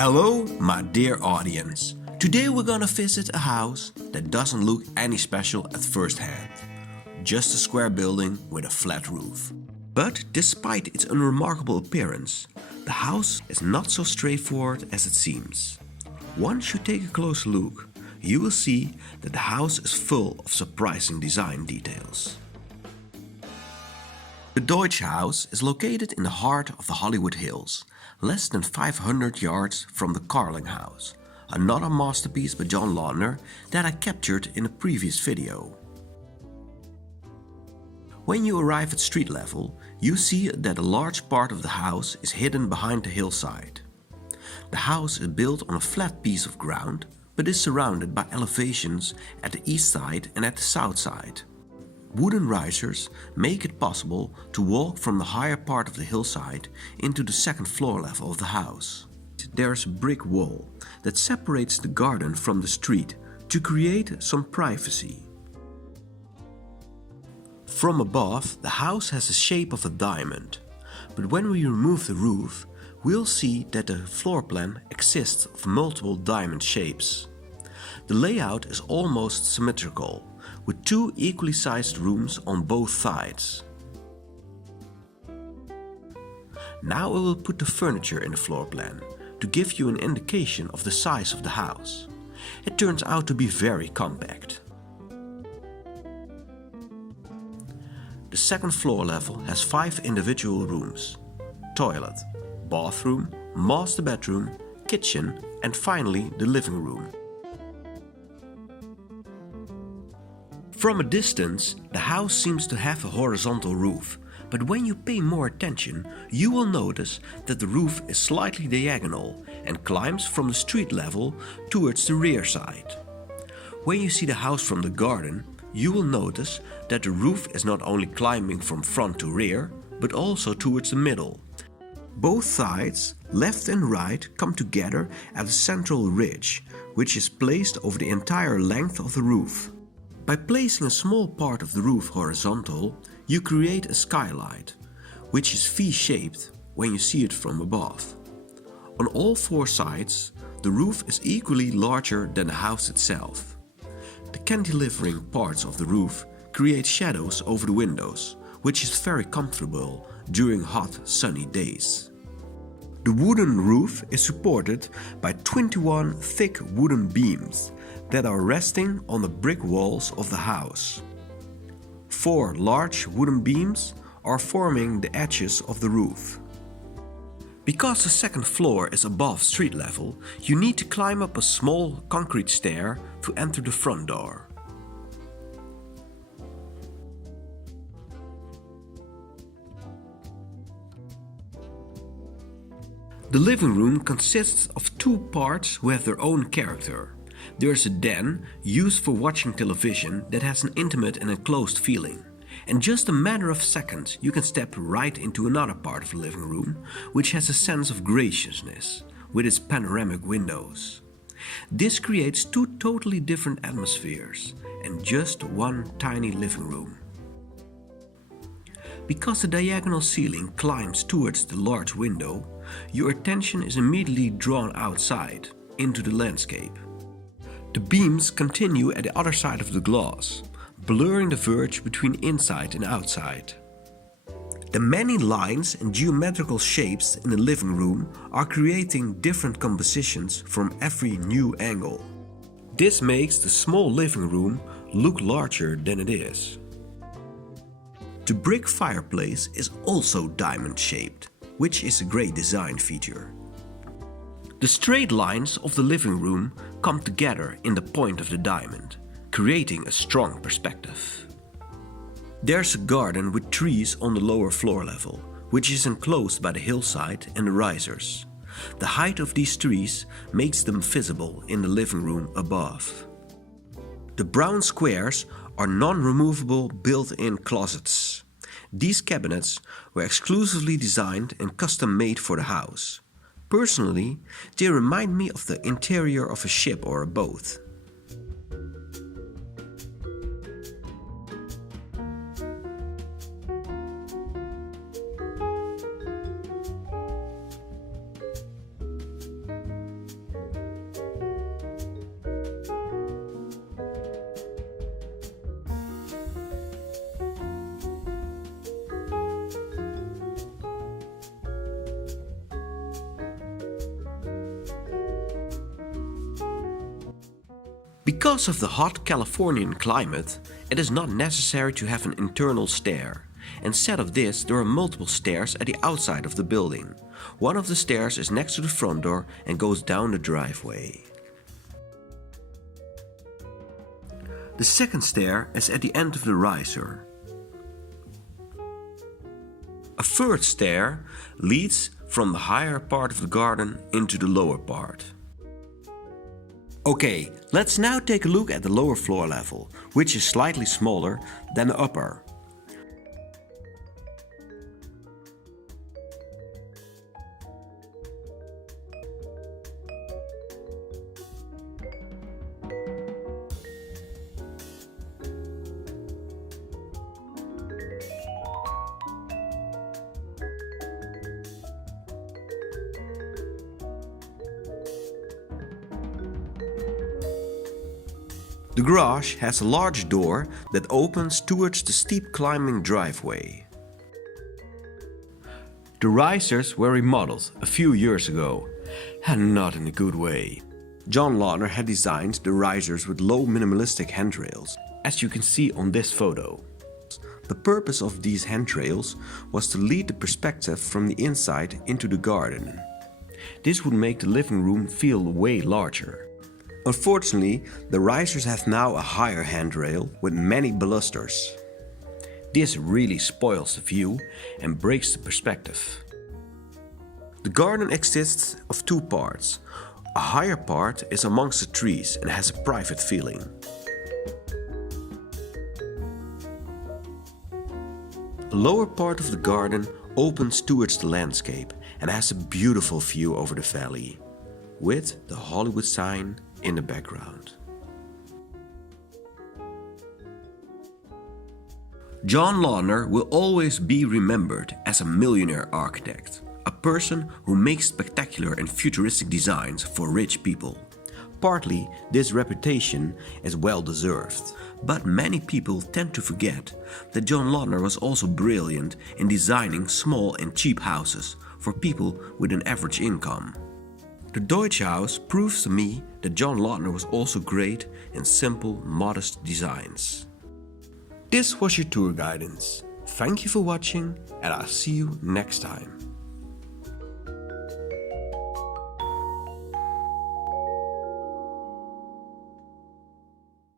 Hello, my dear audience. Today we're gonna visit a house that doesn't look any special at first hand. Just a square building with a flat roof. But despite its unremarkable appearance, the house is not so straightforward as it seems. Once you take a close look, you will see that the house is full of surprising design details. The Deutsch House is located in the heart of the Hollywood Hills, less than 500 yards from the Carling House, another masterpiece by John Lautner that I captured in a previous video. When you arrive at street level, you see that a large part of the house is hidden behind the hillside. The house is built on a flat piece of ground, but is surrounded by elevations at the east side and at the south side. Wooden risers make it possible to walk from the higher part of the hillside into the second floor level of the house. There is a brick wall that separates the garden from the street to create some privacy. From above, the house has the shape of a diamond, but when we remove the roof, we'll see that the floor plan consists of multiple diamond shapes. The layout is almost symmetrical, with two equally sized rooms on both sides. Now I will put the furniture in the floor plan to give you an indication of the size of the house. It turns out to be very compact. The second floor level has 5 individual rooms: toilet, bathroom, master bedroom, kitchen and finally the living room. From a distance, the house seems to have a horizontal roof, but when you pay more attention, you will notice that the roof is slightly diagonal and climbs from the street level towards the rear side. When you see the house from the garden, you will notice that the roof is not only climbing from front to rear, but also towards the middle. Both sides, left and right, come together at a central ridge, which is placed over the entire length of the roof. By placing a small part of the roof horizontal, you create a skylight, which is V-shaped when you see it from above. On all 4 sides, the roof is equally larger than the house itself. The cantilevering parts of the roof create shadows over the windows, which is very comfortable during hot, sunny days. The wooden roof is supported by 21 thick wooden beams that are resting on the brick walls of the house. 4 large wooden beams are forming the edges of the roof. Because the second floor is above street level, you need to climb up a small concrete stair to enter the front door. The living room consists of 2 parts who have their own character. There is a den used for watching television that has an intimate and enclosed feeling. In just a matter of seconds you can step right into another part of the living room, which has a sense of graciousness with its panoramic windows. This creates 2 totally different atmospheres in just one tiny living room. Because the diagonal ceiling climbs towards the large window, your attention is immediately drawn outside, into the landscape. The beams continue at the other side of the glass, blurring the verge between inside and outside. The many lines and geometrical shapes in the living room are creating different compositions from every new angle. This makes the small living room look larger than it is. The brick fireplace is also diamond-shaped, which is a great design feature. The straight lines of the living room come together in the point of the diamond, creating a strong perspective. There's a garden with trees on the lower floor level, which is enclosed by the hillside and the risers. The height of these trees makes them visible in the living room above. The brown squares are non-removable built-in closets. These cabinets were exclusively designed and custom-made for the house. Personally, they remind me of the interior of a ship or a boat. Because of the hot Californian climate, it is not necessary to have an internal stair. Instead of this, there are multiple stairs at the outside of the building. One of the stairs is next to the front door and goes down the driveway. The second stair is at the end of the riser. A third stair leads from the higher part of the garden into the lower part. Okay, let's now take a look at the lower floor level, which is slightly smaller than the upper. The garage has a large door that opens towards the steep climbing driveway. The risers were remodeled a few years ago, and not in a good way. John Lautner had designed the risers with low minimalistic handrails, as you can see on this photo. The purpose of these handrails was to lead the perspective from the inside into the garden. This would make the living room feel way larger. Unfortunately, the risers have now a higher handrail with many balusters. This really spoils the view and breaks the perspective. The garden consists of two parts. A higher part is amongst the trees and has a private feeling. The lower part of the garden opens towards the landscape and has a beautiful view over the valley, with the Hollywood sign in the background. John Lautner will always be remembered as a millionaire architect, a person who makes spectacular and futuristic designs for rich people. Partly, this reputation is well deserved, but many people tend to forget that John Lautner was also brilliant in designing small and cheap houses for people with an average income. The Deutsch House proves to me that John Lautner was also great in simple, modest designs. This was your tour guidance. Thank you for watching, and I'll see you next time.